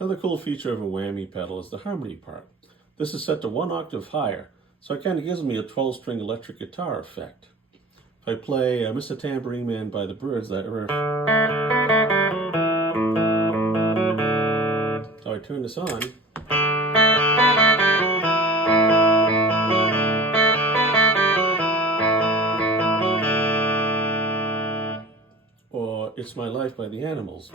Another cool feature of a whammy pedal is the harmony part. This is set to 1 octave higher, so it kind of gives me a 12-string electric guitar effect. If I play Mr. Tambourine Man by the Byrds, that riff. So I turn this on. Or It's My Life by the Animals.